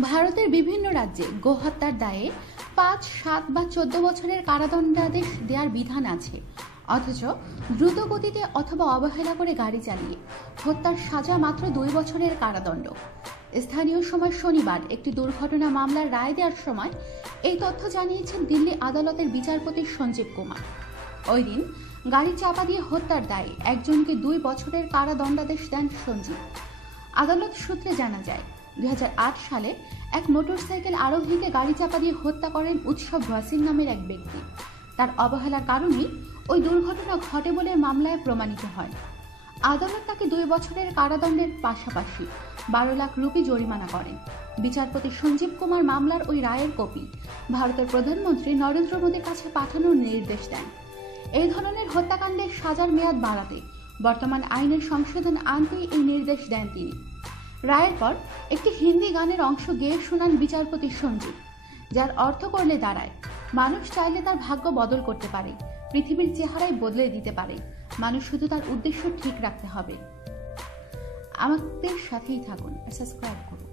ভারতের বিভিন্ন রাজ্যে গোহত্যার দায়ে ৫, ৭ বা ১৪ বছরের কারাদণ্ডাদেশ দেওয়ার বিধান আছে, অথচ দ্রুত গতিতে অথবা অবহেলা করে গাড়ি চালিয়ে হত্যার সাজা মাত্র ২ বছরের কারাদণ্ড। স্থানীয় সময় শনিবার একটি দুর্ঘটনা মামলার রায় দেওয়ার সময় এই তথ্য জানিয়েছেন দিল্লি আদালতের বিচারপতি সঞ্জীব কুমার। ওই দিন গাড়ি চাপা দিয়ে হত্যার দায়ে একজনকে ২ বছরের কারাদণ্ডাদেশ দেন সঞ্জীব। আদালত সূত্রে জানা যায়, ২০০৮ সালে এক মোটরসাইকেল আরোহীকে গাড়ি চাপা দিয়ে হত্যা করেন উৎসব ওয়াসিম নামের এক ব্যক্তি। তার অবহেলার কারণেই ওই দুর্ঘটনা ঘটে বলে মামলায় প্রমাণিত হয়। আদালত তাকে ২ বছরের কারাদণ্ডের পাশাপাশি ১২ লাখ রুপি জরিমানা করেন। বিচারপতি সঞ্জীব কুমার মামলার ওই রায়ের কপি ভারতের প্রধানমন্ত্রী নরেন্দ্র মোদীর কাছে পাঠানোর নির্দেশ দেন। এই ধরনের হত্যাকাণ্ডের সাজার মেয়াদ বাড়াতে বর্তমান আইনের সংশোধন আনতে এই নির্দেশ দেন তিনি। রায়ের পর একটি হিন্দি গানের অংশ গেয়ে শোনান বিচারপতি সঞ্জীব, যার অর্থ করলে দাঁড়ায়, মানুষ চাইলে তার ভাগ্য বদল করতে পারে, পৃথিবীর চেহারাই বদলে দিতে পারে, মানুষ শুধু তার উদ্দেশ্য ঠিক রাখতে হবে। আমাদের সাথেই থাকুন, সাবস্ক্রাইব করুন।